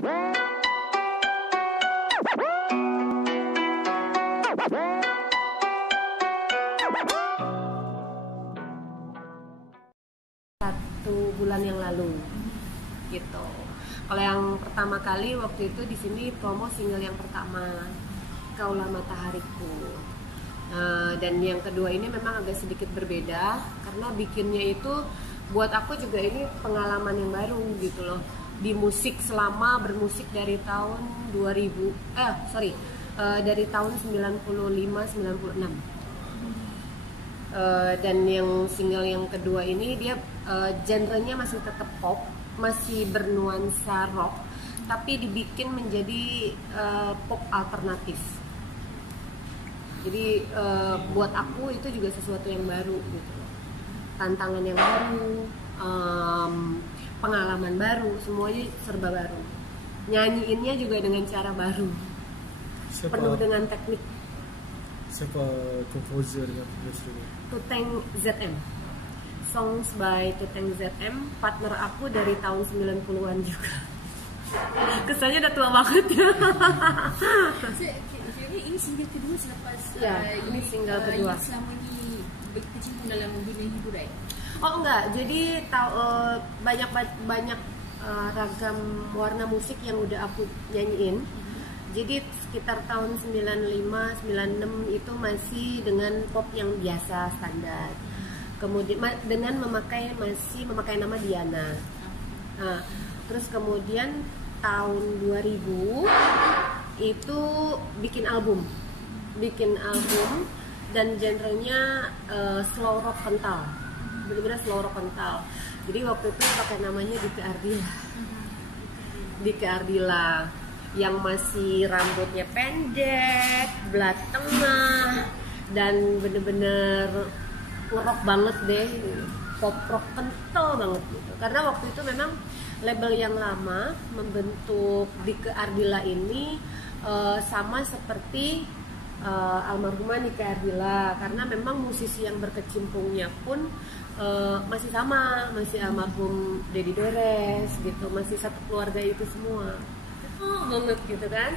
1 bulan yang lalu gitu. Kalau yang pertama kali waktu itu di sini promo single yang pertama, Kaulah Matahariku. Dan yang kedua ini memang agak sedikit berbeda karena bikinnya itu buat aku juga ini pengalaman yang baru gitu loh di musik selama bermusik dari tahun dari tahun 95-96. Dan yang single yang kedua ini dia genrenya masih tetap pop, masih bernuansa rock, tapi dibikin menjadi pop alternatif. Jadi buat aku itu juga sesuatu yang baru gitu, tantangan yang baru, pengalaman baru, semuanya serba baru. Nyanyiinnya juga dengan cara baru, penuh dengan teknik. Siapa komposer yang ini? Tuteng ZM, songs by Tuteng ZM, partner aku dari tahun 90-an juga. Kesannya udah tua banget ya. Ini single kedua selepas ini single kedua. Selama ini berkecimpung dalam dunia hiburan. Oh enggak, jadi banyak ragam warna musik yang udah aku nyanyiin. Jadi sekitar tahun 95-96 itu masih dengan pop yang biasa standar. Kemudian dengan masih memakai nama Diana. Terus kemudian tahun 2000 itu bikin album dan genrenya slow rock kental, benar-benar slow rock kental. Jadi waktu itu pakai namanya Dike Ardila yang masih rambutnya pendek, belah tengah, dan bener-bener ngerok banget deh, pop rock kental banget gitu. Karena waktu itu memang label yang lama membentuk Dike Ardila ini sama seperti almarhumah Dike Ardila, karena memang musisi yang berkecimpungnya pun masih sama, masih almarhum Dedi Dores gitu, masih satu keluarga itu semua. Banget gitu kan,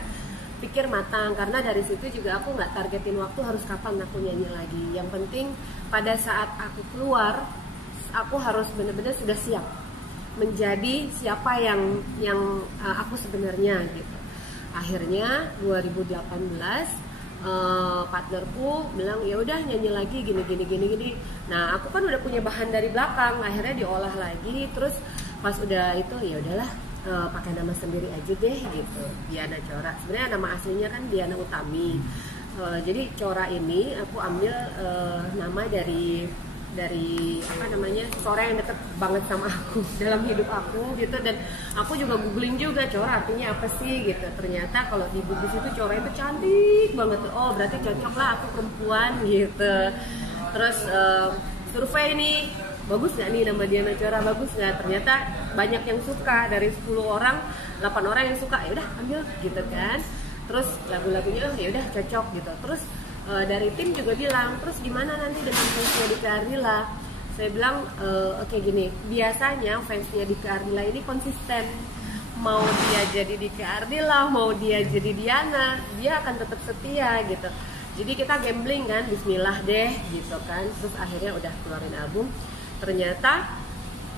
pikir matang, karena dari situ juga aku nggak targetin waktu harus kapan aku nyanyi lagi. Yang penting pada saat aku keluar, aku harus benar-benar sudah siap menjadi siapa yang aku sebenarnya gitu. Akhirnya 2018 partnerku bilang ya udah nyanyi lagi gini. Nah aku kan udah punya bahan dari belakang, akhirnya diolah lagi. Terus pas udah itu ya udahlah, pakai nama sendiri aja deh gitu, Diana Cora. Sebenarnya nama aslinya kan Diana Utami. Jadi Cora ini aku ambil nama dari apa namanya, seorang yang deket banget sama aku dalam hidup aku gitu. Dan aku juga googling juga Cora artinya apa sih gitu. Ternyata kalau di Bugis itu Cora itu cantik banget. Oh berarti cocok lah aku perempuan gitu. Terus survei nih, bagus nggak nih nama Diana Cora, bagus nggak? Ternyata banyak yang suka, dari 10 orang 8 orang yang suka, ya udah ambil gitu kan. Terus lagu-lagunya ya udah cocok gitu. Terus dari tim juga bilang, terus gimana nanti dengan fansnya Dike Ardila? Saya bilang oke, gini, biasanya fansnya Dike Ardila ini konsisten, mau dia jadi Dike Ardila, mau dia jadi Diana, dia akan tetap setia gitu. Jadi kita gambling kan, bismillah deh gitu kan. Terus akhirnya udah keluarin album. Ternyata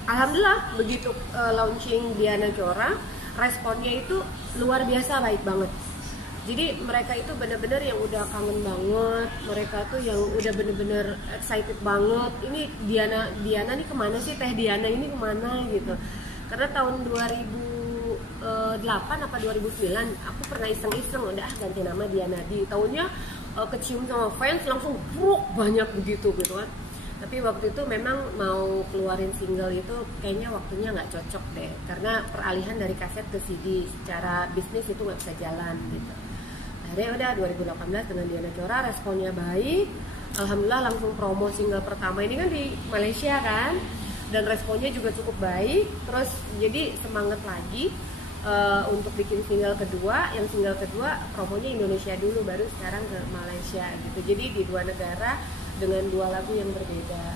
alhamdulillah begitu launching Diana Cora, responnya itu luar biasa baik banget. Jadi mereka itu benar-benar yang udah kangen banget, mereka tuh yang udah bener-bener excited banget. Ini Diana nih kemana sih, Teh Diana ini kemana gitu. Karena tahun 2008 apa 2009 aku pernah iseng-iseng udah ganti nama Diana. Di tahunnya kecium sama fans langsung banyak begitu gitu kan. Tapi waktu itu memang mau keluarin single itu kayaknya waktunya nggak cocok deh, karena peralihan dari kaset ke CD secara bisnis itu nggak bisa jalan gitu. Akhirnya udah 2018 dengan Diana Cora, responnya baik, alhamdulillah langsung promo single pertama ini kan di Malaysia kan, dan responnya juga cukup baik. Terus jadi semangat lagi untuk bikin single kedua. Yang single kedua promonya Indonesia dulu, baru sekarang ke Malaysia gitu. Jadi di 2 negara dengan 2 lagu yang berbeda.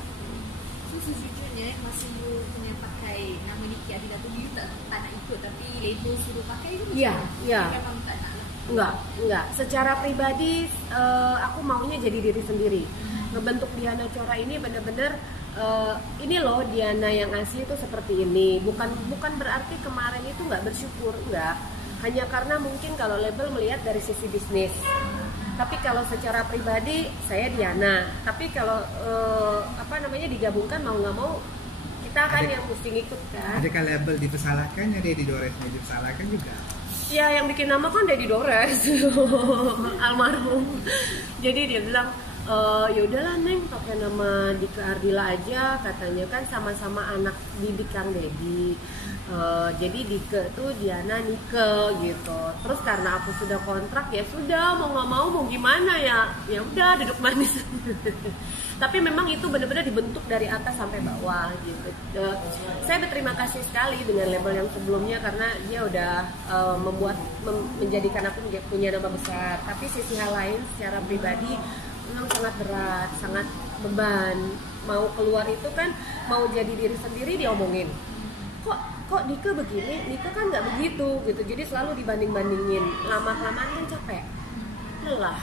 Sejujurnya masih you punya pakai nama Dike Ardila tu, you tak nak ikut, tapi label suruh pakai itu? Iya, iya. Memang tak nak lah. Enggak. Secara pribadi aku maunya jadi diri sendiri. Ngebentuk Diana Cora ini bener-bener ini loh Diana yang asli itu seperti ini. Bukan berarti kemarin itu nggak bersyukur, enggak. Hanya karena mungkin kalau label melihat dari sisi bisnis. Tapi kalau secara pribadi saya Diana. Tapi kalau digabungkan mau nggak mau kita kan yang mesti ngikut kan. Adakah label dipersalahkan, ya Dedi Dores dipersalahkan juga? Ya yang bikin nama kan Dedi Dores almarhum. Jadi dia bilang ya udahlah Neng pakai nama Dika Ardila aja, katanya kan sama-sama anak didik Kang Dedi. Jadi Dike tuh Diana Nike gitu. Terus karena aku sudah kontrak ya sudah mau nggak mau gimana ya udah duduk manis. Tapi memang itu benar-benar dibentuk dari atas sampai bawah gitu. Saya berterima kasih sekali dengan label yang sebelumnya karena dia udah menjadikan aku punya nama besar. Tapi sisi hal lain secara pribadi memang sangat berat, sangat beban. Mau keluar itu kan mau jadi diri sendiri diomongin. Kok Dika begini, Dika kan nggak begitu gitu. Jadi selalu dibanding-bandingin. Lama-kelamaan kan capek, lelah,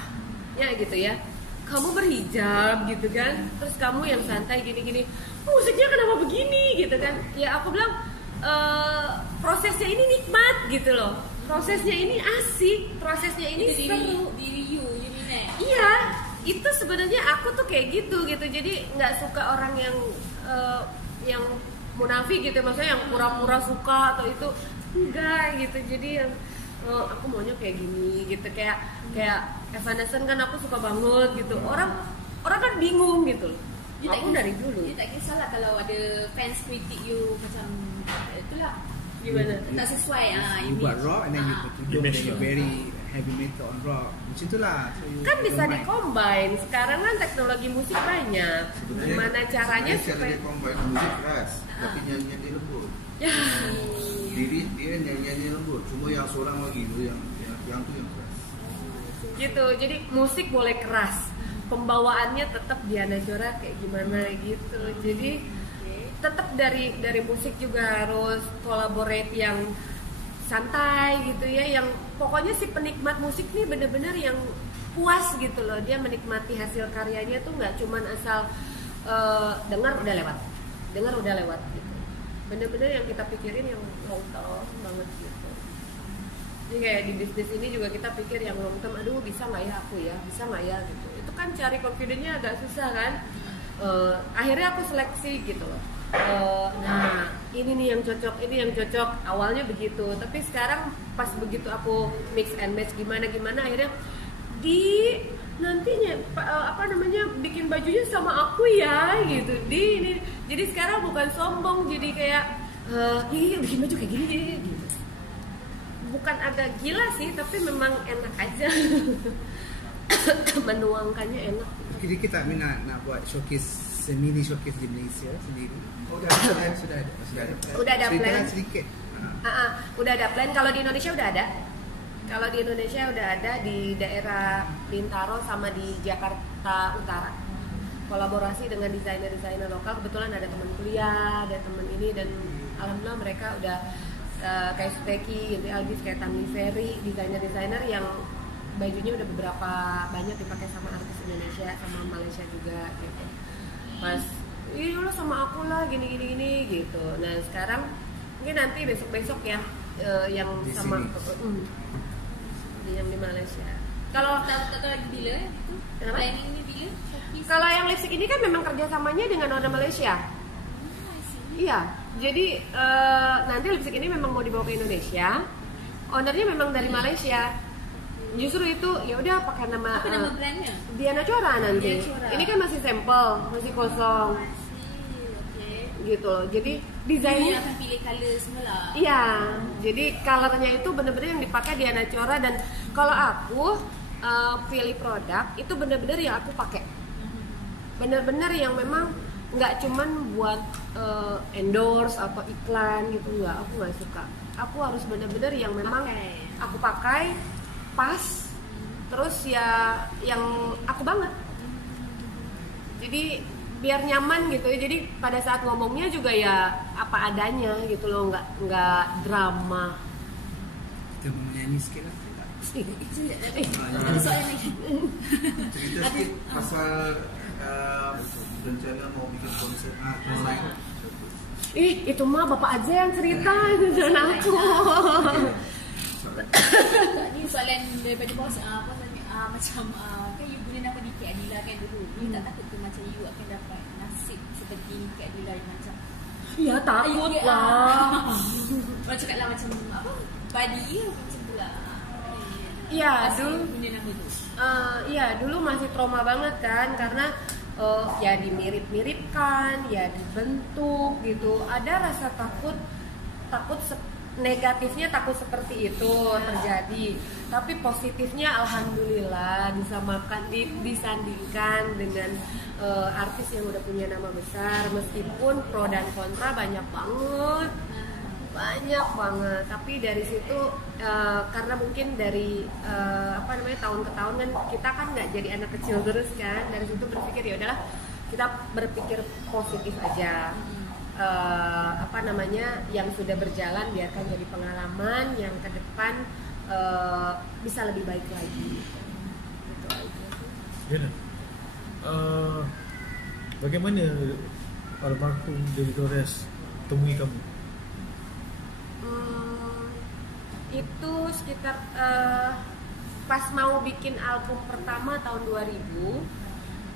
ya gitu ya. Kamu berhijab gitu kan, terus kamu yang santai gini-gini, musiknya kenapa begini gitu kan? Ya aku bilang prosesnya ini nikmat gitu loh. Prosesnya ini asik, prosesnya ini seru. Diri you mean it? Iya, itu sebenarnya aku tuh kayak gitu. Jadi nggak suka orang yang munafik gitu, maksudnya yang pura-pura suka atau itu enggak gitu. Jadi yang aku maunya kayak gini gitu, kayak Evanescence kan aku suka banget gitu. Orang kan bingung gitu. Aku dari dulu. Dia tak kisahlah kalau ada fans kritik you macam itulah Gimana? tak sesuai You buat rock and then you put tudung, then you Image very heavy metal on rock. Macam itulah. So you Kan bisa combine. di-combine. Sekarang kan teknologi musik banyak. Gimana caranya cara supaya dia combine musik keras tapi nyanyian dia lembut. ya, Dia nyanyian dia lembut, cuma yang seorang lagi tu yang tu yang keras. gitu. Jadi musik boleh keras, pembawaannya tetap Diana Cora kayak gimana gitu. Jadi tetap dari musik juga harus collaborate yang santai gitu ya, yang pokoknya si penikmat musik nih bener-bener yang puas gitu loh. Dia menikmati hasil karyanya tuh nggak cuman asal dengar udah lewat gitu. Bener-bener yang kita pikirin yang long term banget gitu. Jadi kayak di bisnis ini juga kita pikir yang long term, aduh bisa nggak ya aku ya, bisa nggak ya gitu. Itu kan cari confidence-nya agak susah kan. Akhirnya aku seleksi gitu loh. Nah ini nih yang cocok, awalnya begitu. Tapi sekarang pas begitu aku mix and match gimana akhirnya nantinya bikin bajunya sama aku ya gitu. Ini jadi sekarang bukan sombong, jadi kayak bikin baju kayak gini gitu. Bukan agak gila sih, tapi memang enak aja. Menuangkannya enak. Jadi kita nak buat mini showcase di Malaysia sendiri. Sudah ada. Udah ada plan. Ceritakan sedikit. Udah ada plan. Kalau di Indonesia udah ada. Kalau di Indonesia udah ada di daerah Bintaro sama di Jakarta Utara. Kolaborasi dengan desainer-desainer lokal. Kebetulan ada teman kuliah, ada teman ini, dan alhamdulillah mereka udah kayak Suteki, Yenti Albis, kayak Tammy Ferry, desainer-desainer yang bajunya udah beberapa banyak dipakai sama artis Indonesia sama Malaysia juga gitu. Mas, iya lo sama aku lah gini gitu. Nah sekarang mungkin nanti besok ya yang Di sama sini. yang di Malaysia. Kalau tak tahu lagi bila itu Kenapa? planning ni bila showcase. Kalau yang lipstick ini kan memang kerjasamanya dengan Order Malaysia. Iya, jadi nanti lipstick ini memang mau dibawa ke Indonesia. Ownernya memang dari Malaysia. Justru itu ya udah pakai nama Apa nama brandnya? Diana Cora nanti. Diana Cora. Ini kan masih sampel, masih kosong Okay. gitu loh. Jadi Dia desainnya akan pilih colour semula. iya. Jadi colornya itu bener-bener yang dipakai Diana Cora, dan kalau aku pilih produk itu bener-bener yang aku pakai. Bener-bener yang memang nggak cuman buat endorse atau iklan gitu, aku nggak suka. Aku harus bener-bener yang memang aku pakai pas, terus ya yang aku banget. Jadi biar nyaman gitu. Jadi pada saat ngomongnya juga ya apa adanya gitu loh, nggak drama. Kita mau nyanyi sikit lah. Ada soalan lagi. Cerita sikit pasal rencana mau bikin konser. Itu mah bapak aja yang cerita, itu jangan aku. Ni soalan daripada bos macam kan you guna nama Niki Adila kan dulu. You tak takut ke macam you akan dapat nasib seperti Niki Adila yang macam Ya takut lah. Macam cakap lah macam apa? Body you macam tu lah. Iya dulu. Guna nama tu. Iya dulu masih trauma banget kan karena ya dimirip-miripkan, ya dibentuk gitu. Ada rasa takut negatifnya takut seperti itu terjadi, tapi positifnya alhamdulillah disandingkan dengan artis yang udah punya nama besar, meskipun pro dan kontra banyak banget, tapi dari situ karena mungkin dari tahun ke tahun kan kita kan nggak jadi anak kecil terus kan, dari situ berpikir ya udahlah kita berpikir positif aja. Yang sudah berjalan biarkan jadi pengalaman yang ke depan bisa lebih baik lagi. Gitu aja. Jana, bagaimana almarhum Dedi Torres temui kamu? Itu sekitar pas mau bikin album pertama tahun 2000.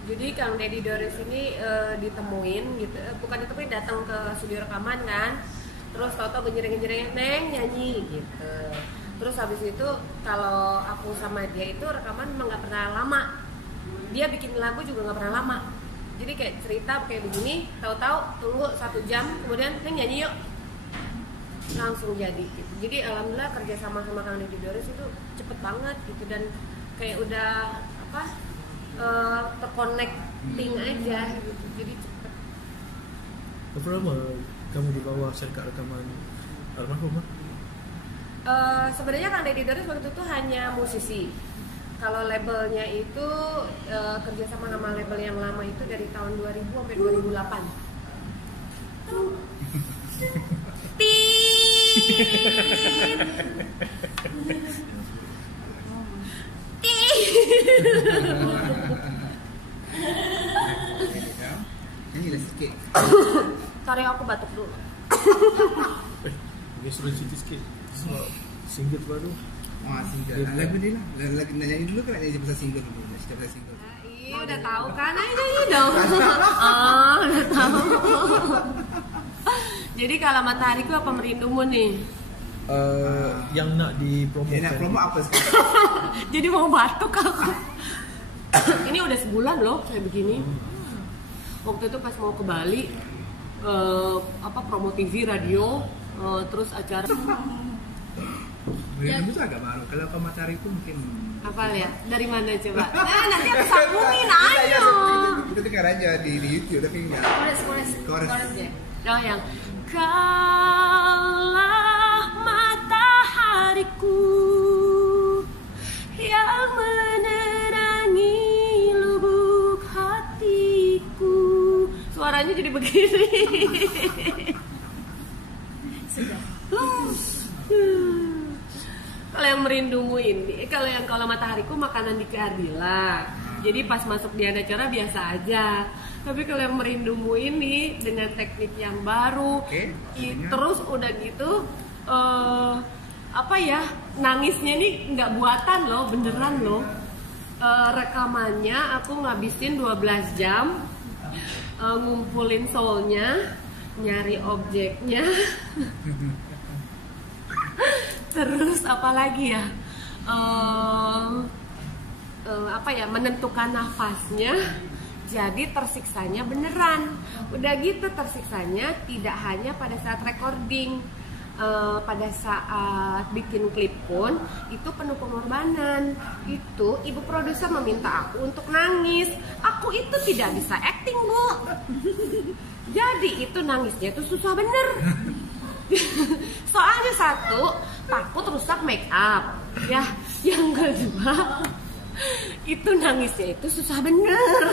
Jadi Kang Dedi Torres ini ditemuin gitu, bukan ditemuin, datang ke studio rekaman kan. Terus tau-tau genjreng-genjreng Neng nyanyi gitu. Terus habis itu kalau aku sama dia itu rekaman memang nggak pernah lama. Dia bikin lagu juga nggak pernah lama. Jadi kayak cerita kayak begini, tahu-tahu tunggu 1 jam kemudian Neng nyanyi yuk, langsung jadi gitu. Jadi alhamdulillah kerja sama Kang Dedi Torres itu cepet banget gitu, dan kayak udah terconnecting aja gitu, jadi cepet. Berapa lama kamu di bawah serkat rekaman almarhum? Sebenarnya Kang Dedi Torres waktu itu hanya musisi. Kalau labelnya itu kerja sama label yang lama itu dari tahun 2000 sampai 2008. Nyanyilah sikit. Karya aku batuk dulu. Dia suruh sikit-sikit sebab single baru. Single. Lagu dia lah. Lagu nak nyanyi dulu kan, nak nyanyi pasal single dulu. Nak cerita pasal single. Iya udah tahu kan, ayo nyanyi dong. Udah tahu. Jadi kalau matahariku apa merindumu nih? Yang nak dipromokan. Nak promo apa sekarang? Jadi mau batuk aku. Ini udah sebulan loh kayak begini. Waktu itu pas mau ke Bali, promo TV, radio, terus acara. Merindumu tu agak baru. Kalau kau matahari itu mungkin. Apa ya? Dari mana coba? Nanti aku sambungin aja. Kita dengar aja di YouTube tapi enggak. Chorus je. Oh yang kaulah matahariku yang menerangi lubuk hatiku. Suaranya jadi begini. Kalau yang merindumu ini, kalau matahariku makanan di Ardila. Jadi pas masuk di acara biasa aja. Tapi kalau yang merindumu ini dengan teknik yang baru, terus udah gitu, nangisnya ini nggak buatan loh, beneran loh. Rekamannya aku ngabisin 12 jam, ngumpulin soulnya, nyari objeknya. Terus apalagi ya, menentukan nafasnya, jadi tersiksanya beneran. Udah gitu tersiksanya tidak hanya pada saat recording, pada saat bikin klip pun itu penuh pengorbanan. Itu ibu produser meminta aku untuk nangis. Aku itu tidak bisa acting, Bu. Jadi itu nangisnya itu susah bener. Soalnya satu, takut rusak make up. Ya, yang kedua, itu nangisnya itu susah bener.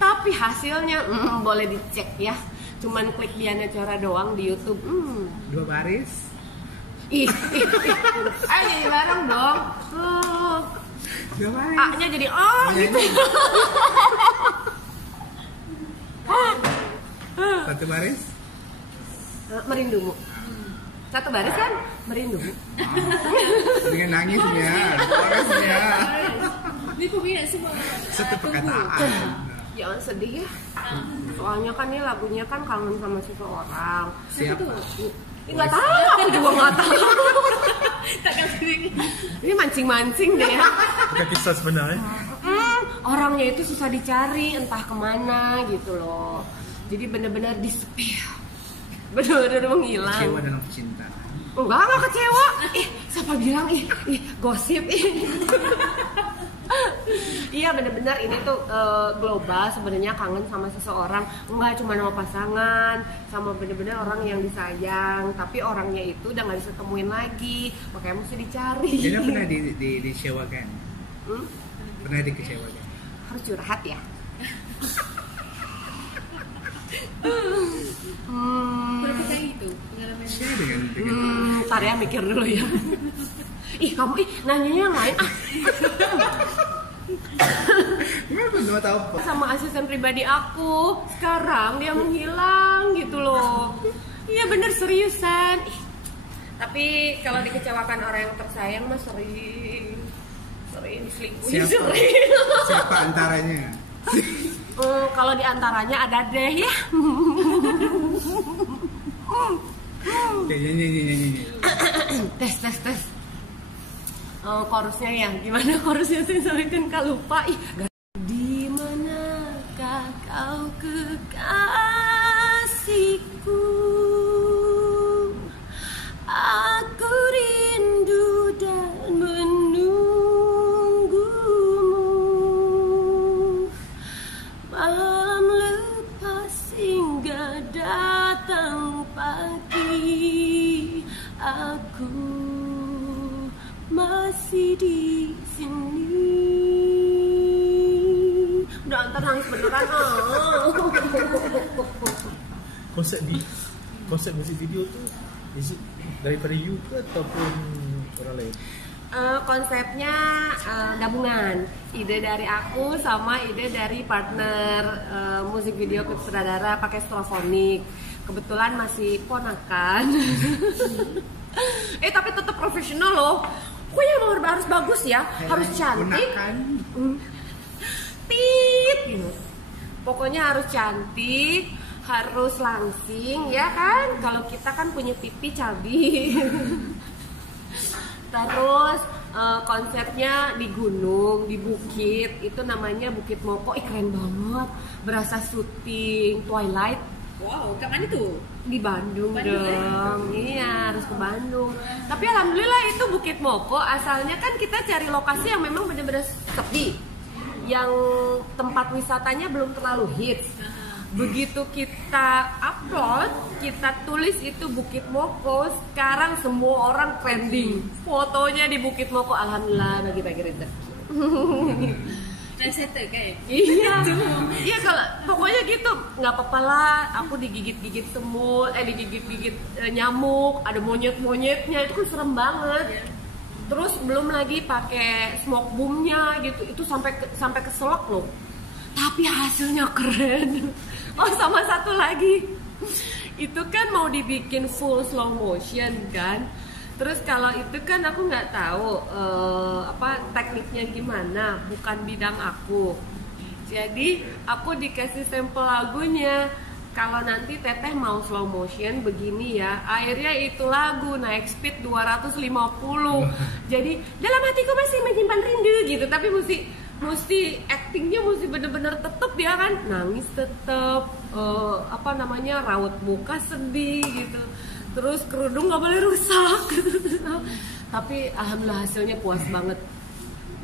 Tapi hasilnya boleh dicek ya. Cuman klik Diana Cora doang di YouTube. 2 baris. Ih. Ayo nyanyi bareng dong. Ngapain? A-nya jadi oh gitu. Satu baris. Merindumu. Satu baris kan merindumu. Dengan nangisnya, koresnya. Ini peminat semua. Satu perkataan. Jangan sedih ya. Soalnya kan ini lagunya kan kangen sama seseorang. Siapa? Nggak tahu, aku juga nggak tahu. Takkan sering. Ini mancing-mancing deh ya. Bukan kisah sebenarnya. Orangnya itu susah dicari, entah kemana gitu loh. Jadi benar-benar disappear. Benar-benar menghilang. Kecewa dalam cinta. Enggak kecewa. Siapa bilang gosip Iya benar-benar ini tuh global sebenarnya kangen sama seseorang, enggak cuma sama pasangan, sama benar-benar orang yang disayang, tapi orangnya itu udah nggak bisa temuin lagi, makanya mesti dicari. Jadi pernah dikecewakan? Pernah dikecewakan? Harus curhat ya. Berapa kali itu pengalaman? Saya dengan Ntar ya mikir dulu ya. Kamu nanyanya yang lain Kenapa nggak tahu? sama asisten pribadi aku sekarang dia menghilang gitu loh. Iya bener seriusan. Tapi kalau dikecewakan orang yang tersayang mah sering diselingkuhin sering. Siapa antaranya? Kalau diantaranya ada deh ya. Nyanyi. tes. Chorusnya ya, gimana chorusnya sih sampai kan lupa. Di manakah kau kekasihku? Aku rindu dan menunggumu. Malam lepas hingga datang pagi, aku masih di sini. Udah antar nangis beneran. Konsep musik video tuh daripada you ke ataupun orang lain? Konsepnya gabungan, ide dari aku sama ide dari partner musik video sutradara pakai strofonik. Kebetulan masih ponakan. Tapi tetap profesional loh. Pokoknya harus bagus ya, harus cantik. Tit gitu. Pokoknya harus cantik, harus langsing ya kan? Kalau kita kan punya pipi cabi. Terus konsepnya di gunung, di bukit, itu namanya Bukit Moko. Keren banget, berasa syuting Twilight. Wow, ke mana tuh? Di Bandung Bandung, dong. Iya, harus ke Bandung. Tapi alhamdulillah itu Bukit Moko asalnya kan kita cari lokasi yang memang benar-benar sepi, yang tempat wisatanya belum terlalu hits. Begitu kita upload, kita tulis itu Bukit Moko, sekarang semua orang trending fotonya di Bukit Moko. Alhamdulillah bagi-bagi rezeki. Trendsetter kan? Iya kalau pokoknya gitu nggak apa-apa lah. Aku digigit-gigit semut, digigit-gigit nyamuk, ada monyet-monyetnya, itu kan serem banget. Terus belum lagi pakai smoke boomnya gitu, itu sampai keselak loh. Tapi hasilnya keren. Oh sama satu lagi, itu kan mau dibikin full slow motion kan. Terus kalau itu kan aku nggak tahu tekniknya gimana, bukan bidang aku. Jadi aku dikasih sampel lagunya. Kalau nanti teteh mau slow motion begini ya, akhirnya itu lagu naik speed 250. Jadi dalam hatiku masih menyimpan rindu gitu, tapi mesti actingnya mesti bener-bener tetep ya kan, nangis tetep, raut muka sedih gitu. Terus kerudung nggak boleh rusak. Tapi alhamdulillah hasilnya puas banget.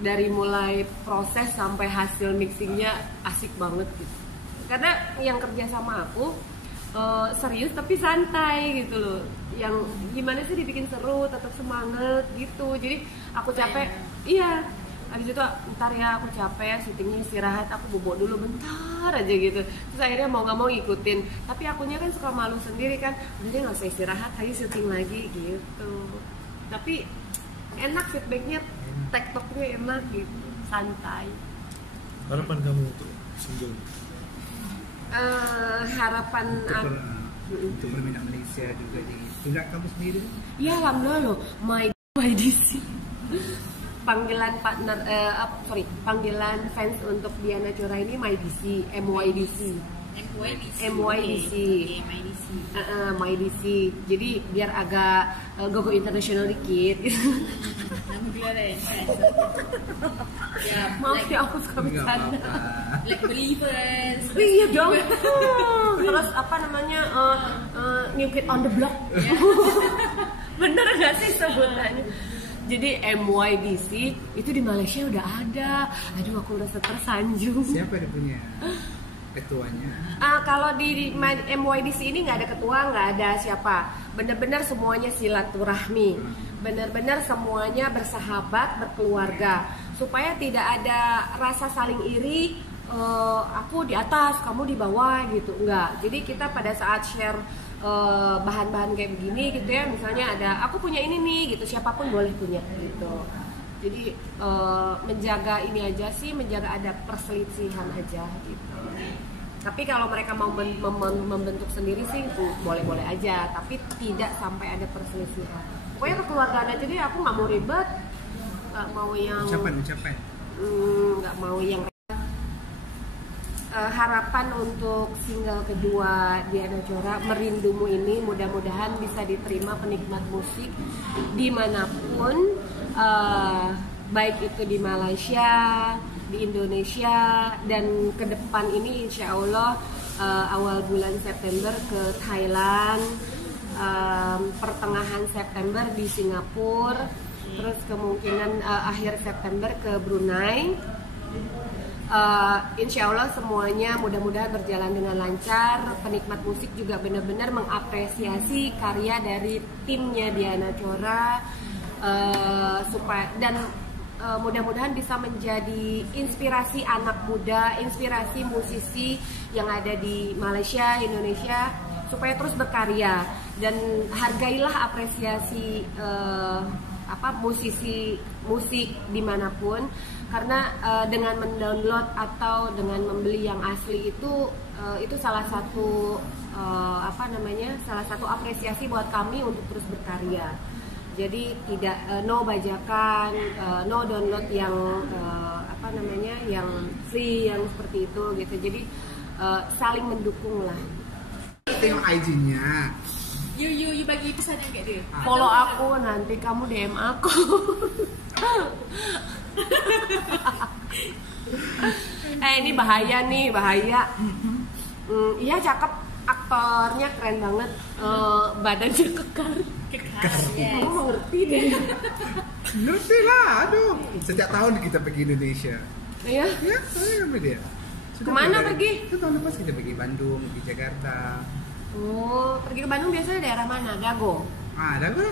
Dari mulai proses sampai hasil mixingnya asik banget gitu. Karena yang kerja sama aku serius tapi santai gitu loh. Yang gimana sih dibikin seru, tetap semangat gitu. Jadi aku capek, iya. Habis itu ntar ya aku capek, syutingnya istirahat, aku bobo dulu bentar aja gitu. Terus akhirnya mau nggak mau ngikutin. Tapi akunya kan suka malu sendiri kan, udah deh nggak usah istirahat, ayo syuting lagi gitu. Tapi enak feedbacknya, tektoknya enak gitu, santai. Harapan kamu untuk single? Harapan untuk berminat Malaysia juga juga kamu sendiri? Ya alhamdulillah loh, MyDC. Panggilan partner, panggilan fans untuk Diana Chora ini MyDC, MYDC. MyDC. Jadi biar agak go international dikit. Nama gelaran kan. Ya, Maaf ya aku suka bercanda. Like Believers. Iya dong. Terus apa namanya New Kid on the Block. Bener nggak sih sebutannya? Jadi MYDC itu di Malaysia udah ada. Aduh aku udah tersanjung. Siapa yang punya ketuanya? Kalau di MYDC ini nggak ada ketua, nggak ada siapa. Bener-bener semuanya silaturahmi. Bener-bener semuanya bersahabat, berkeluarga. Supaya tidak ada rasa saling iri. Aku di atas, kamu di bawah gitu. Enggak. Jadi kita pada saat share bahan-bahan kayak begini gitu ya, misalnya ada aku punya ini nih gitu, siapapun boleh punya gitu. Jadi menjaga ini aja sih, menjaga ada perselisihan aja gitu. Tapi kalau mereka mau membentuk sendiri sih boleh-boleh aja, tapi tidak sampai ada perselisihan. Pokoknya kekeluargaan aja deh, aku nggak mau ribet, nggak mau yang ucapan nggak mau yang harapan untuk single kedua Diana Chora Merindumu ini mudah-mudahan bisa diterima penikmat musik dimanapun, baik itu di Malaysia, di Indonesia, dan ke depan ini insya Allah awal bulan September ke Thailand, pertengahan September di Singapura, terus kemungkinan akhir September ke Brunei. Insya Allah semuanya mudah-mudahan berjalan dengan lancar. Penikmat musik juga benar-benar mengapresiasi karya dari timnya Diana Chora, supaya dan mudah-mudahan bisa menjadi inspirasi anak muda, inspirasi musisi yang ada di Malaysia, Indonesia, supaya terus berkarya dan hargailah apresiasi musisi musik dimanapun, karena dengan mendownload atau dengan membeli yang asli itu salah satu salah satu apresiasi buat kami untuk terus berkarya. Jadi tidak no bajakan, no download yang yang free, yang seperti itu gitu. Jadi saling mendukung lah. Tengok IG-nya. You bagi pesanan kat dia. Follow aku, nanti kamu DM aku. Ini bahaya nih, bahaya. Iya cakep, aktornya keren banget, badannya kekar. Yes. Kamu ngerti deh. Ngerti lah, aduh. Setiap tahun kita pergi Indonesia. Iya. Ya, saya sama dia. Kemana pergi? Itu tahun lepas kita pergi Bandung, pergi Jakarta. Oh, pergi ke Bandung biasanya daerah mana? Dago? Dago.